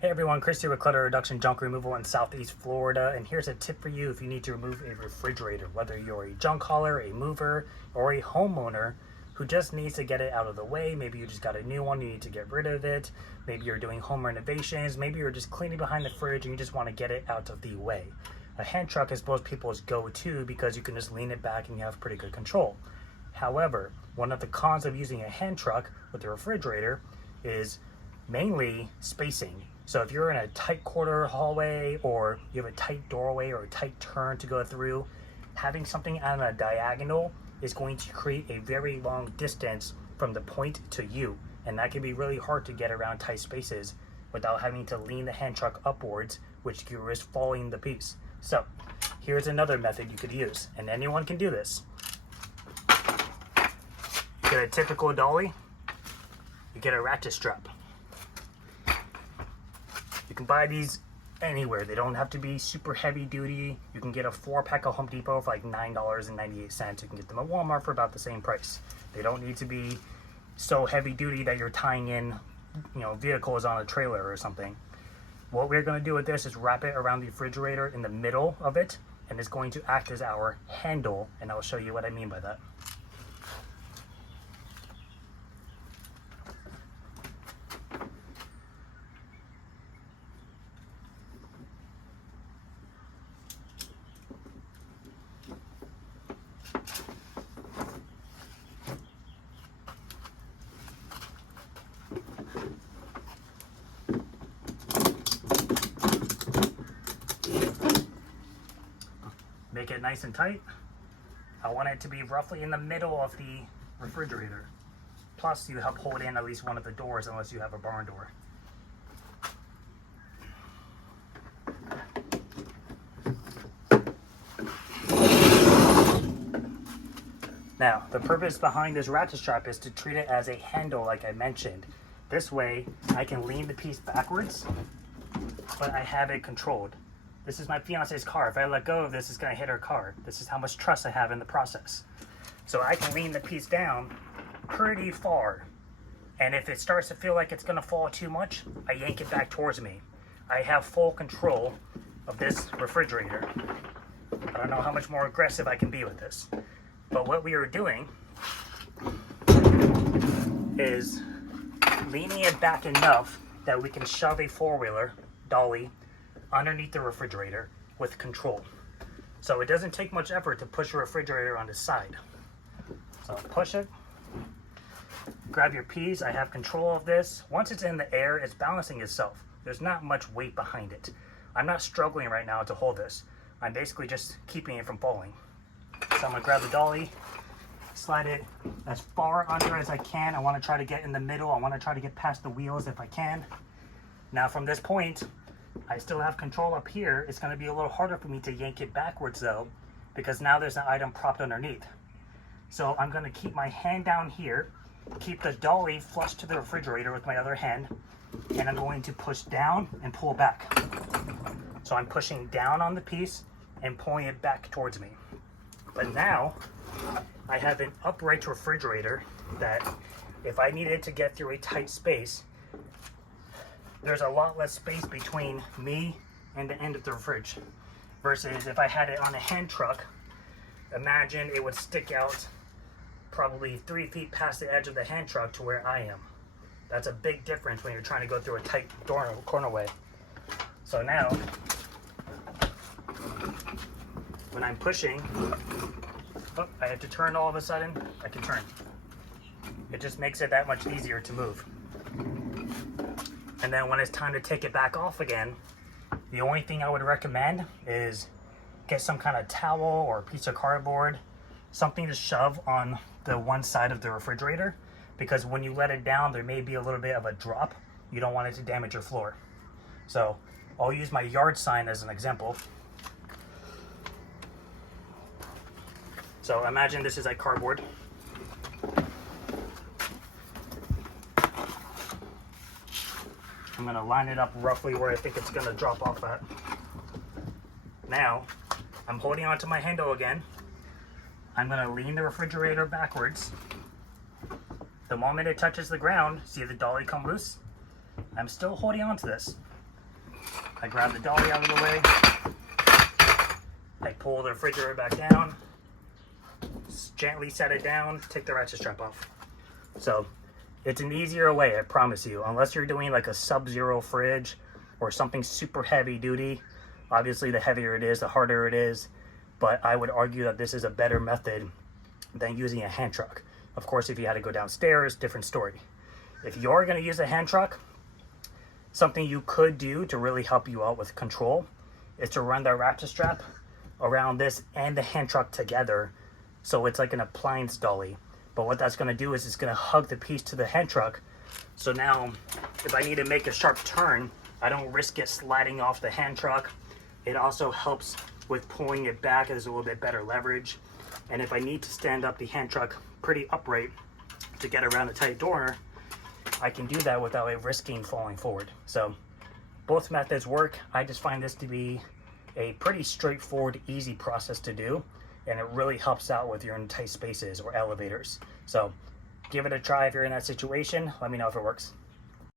Hey everyone, Chris here with Clutter Reduction Junk Removal in Southeast Florida, and here's a tip for you if you need to remove a refrigerator, whether you're a junk hauler, a mover, or a homeowner who just needs to get it out of the way. Maybe you just got a new one, you need to get rid of it. Maybe you're doing home renovations, maybe you're just cleaning behind the fridge and you just want to get it out of the way. A hand truck is most people's go-to because you can just lean it back and you have pretty good control. However, one of the cons of using a hand truck with a refrigerator is mainly spacing. So if you're in a tight corner hallway or you have a tight doorway or a tight turn to go through, having something on a diagonal is going to create a very long distance from the point to you. And that can be really hard to get around tight spaces without having to lean the hand truck upwards, which you risk falling the piece. So here's another method you could use, and anyone can do this. You get a typical dolly, you get a ratchet strap. You can buy these anywhere. They don't have to be super heavy duty. You can get a 4-pack at Home Depot for like $9.98. You can get them at Walmart for about the same price. They don't need to be so heavy duty that you're tying in, vehicles on a trailer or something. What we're going to do with this is wrap it around the refrigerator in the middle of it, and it's going to act as our handle, and I'll show you what I mean by that. Make it nice and tight. I want it to be roughly in the middle of the refrigerator. Plus, you help hold in at least one of the doors unless you have a barn door. Now, the purpose behind this ratchet strap is to treat it as a handle like I mentioned. This way, I can lean the piece backwards, but I have it controlled. This is my fiance's car. If I let go of this, it's gonna hit her car. This is how much trust I have in the process. So I can lean the piece down pretty far. And if it starts to feel like it's gonna fall too much, I yank it back towards me. I have full control of this refrigerator. I don't know how much more aggressive I can be with this. But what we are doing is leaning it back enough that we can shove a four-wheeler, dolly, underneath the refrigerator with control. So it doesn't take much effort to push a refrigerator on the side. So push it, grab your piece. I have control of this. Once it's in the air, it's balancing itself. There's not much weight behind it. I'm not struggling right now to hold this. I'm basically just keeping it from falling. So I'm gonna grab the dolly, slide it as far under as I can. I wanna try to get in the middle. I wanna try to get past the wheels if I can. Now from this point, I still have control up here. It's going to be a little harder for me to yank it backwards though, because now there's an item propped underneath. So I'm going to keep my hand down here, keep the dolly flush to the refrigerator with my other hand, and I'm going to push down and pull back. So I'm pushing down on the piece and pulling it back towards me. But now I have an upright refrigerator that if I needed to get through a tight space, there's a lot less space between me and the end of the fridge. Versus if I had it on a hand truck, imagine it would stick out probably 3 feet past the edge of the hand truck to where I am. That's a big difference when you're trying to go through a tight corner way. So now, when I'm pushing, I have to turn all of a sudden, I can turn. It just makes it that much easier to move. And then when it's time to take it back off again, the only thing I would recommend is get some kind of towel or a piece of cardboard, something to shove on the one side of the refrigerator, because when you let it down, there may be a little bit of a drop. You don't want it to damage your floor. So I'll use my yard sign as an example. So imagine this is like cardboard. I'm gonna line it up roughly where I think it's gonna drop off at. Now, I'm holding onto my handle again. I'm gonna lean the refrigerator backwards. The moment it touches the ground, see the dolly come loose? I'm still holding on to this. I grab the dolly out of the way. I pull the refrigerator back down, gently set it down, take the ratchet strap off. So it's an easier way, I promise you, unless you're doing like a sub-zero fridge or something super heavy duty. Obviously, the heavier it is, the harder it is, but I would argue that this is a better method than using a hand truck. Of course, if you had to go downstairs, different story. If you're going to use a hand truck, something you could do to really help you out with control is to run the ratchet strap around this and the hand truck together, so it's like an appliance dolly. But what that's going to do is it's going to hug the piece to the hand truck, so now if I need to make a sharp turn, I don't risk it sliding off the hand truck. It also helps with pulling it back. There's a little bit better leverage, and if I need to stand up the hand truck pretty upright to get around the tight door, I can do that without it risking falling forward. So both methods work. I just find this to be a pretty straightforward, easy process to do, and it really helps out with your tight spaces or elevators. So give it a try if you're in that situation. Let me know if it works.